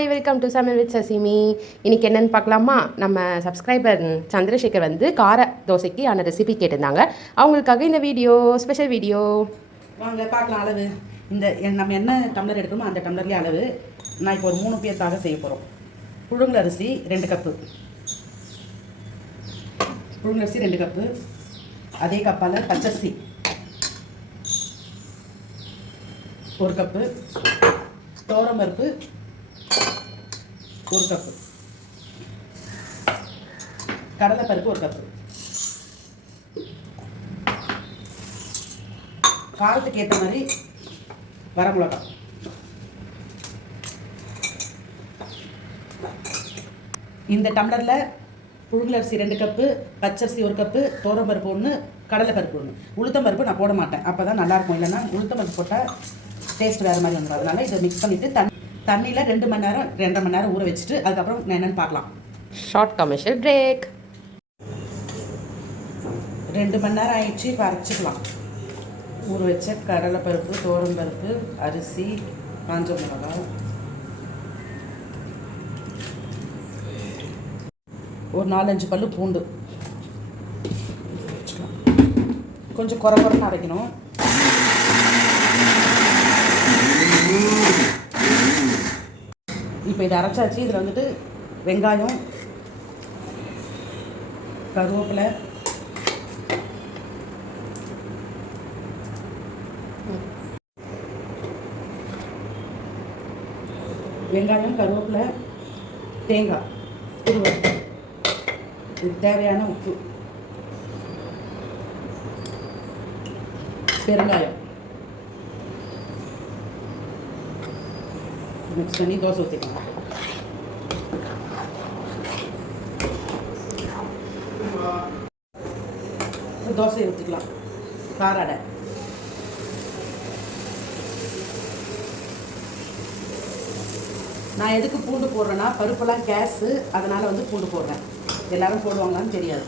Hi, welcome to சமையல் with சசிமி. இன்றைக்கி என்னென்னு பார்க்கலாமா? நம்ம சப்ஸ்கிரைபர் சந்திரசேகர் வந்து கார தோசைக்கு ஆன ரெசிபி கேட்டிருந்தாங்க. அவங்களுக்காக இந்த வீடியோ, ஸ்பெஷல் வீடியோ. வாங்க பார்க்கலாம். அளவு நம்ம என்ன டம்ளர் எடுக்கணுமோ அந்த டம்ளர்லேயே அளவு. நான் இப்போ ஒரு 3 பேருக்காக செய்ய போகிறோம். புழுங்கலரிசி 2 கப்பு, புழுங்கலரிசி 2 கப்பு. அதே கப்பால் பச்சரிசி 1 கப்பு, துவரம்பருப்பு 1 கப்பு, கடலைப்பருப்பு 1 கப்பு. காரத்துக்கு ஏற்ற மாதிரி வரமிளகாய். இந்த டம்ளரில் புழுங்கலரிசி 2 கப்பு, பச்சரிசி 1 கப்பு, துவரம்பருப்பு 1, கடலைப்பருப்பு 1. உளுத்தம்பருப்பு நான் போட மாட்டேன், அப்போ தான் நல்லாயிருக்கும். இல்லைன்னா உளுத்தம்பருப்பு போட்டால் டேஸ்ட் வேறு மாதிரி வந்துடும். அதனால் இதை மிக்ஸ் பண்ணிவிட்டு தண்ணியில் 2 மணி நேரம் 2.5 மணி நேரம் ஊற வச்சுட்டு அதுக்கப்புறம் நான் என்னென்னு பார்க்கலாம். Short commercial break. 2 மணி நேரம் ஆயிடுச்சு. இப்போ அரைச்சிக்கலாம். ஊற வச்ச கடலைப்பருப்பு, துவரம்பருப்பு, அரிசி, காஞ்ச மிளகாய், ஒரு 4-5 பல்லு பூண்டு. கொஞ்சம் குறைன்னு அரைக்கணும். இப்போ இதை அரைச்சாச்சு. இதில் வந்துட்டு வெங்காயம், கருவேப்பிலை, தேங்காய், இது தேவையான உப்பு, பெருங்காயம் மிக்ஸ் பண்ணி தோசை ஊற்றிக்கலாம். தோசையை ஊற்றிக்கலாம். கார அடை. நான் எதுக்கு பூண்டு போடுறேன்னா, பருப்பெல்லாம் கேஸு, அதனால் வந்து பூண்டு போடுறேன். எல்லோரும் போடுவாங்களான்னு தெரியாது.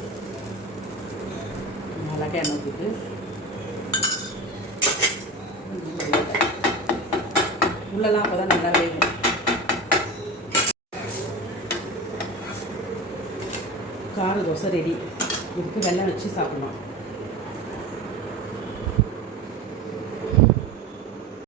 நல்லா எண்ணெய் ஊற்றிட்டு உள்ளெல்லாம் அப்போ தான் நல்லா வேகும். கார தோசை ரெடி. இதுக்கு வெல்லம் வச்சு சாப்பிடலாம்.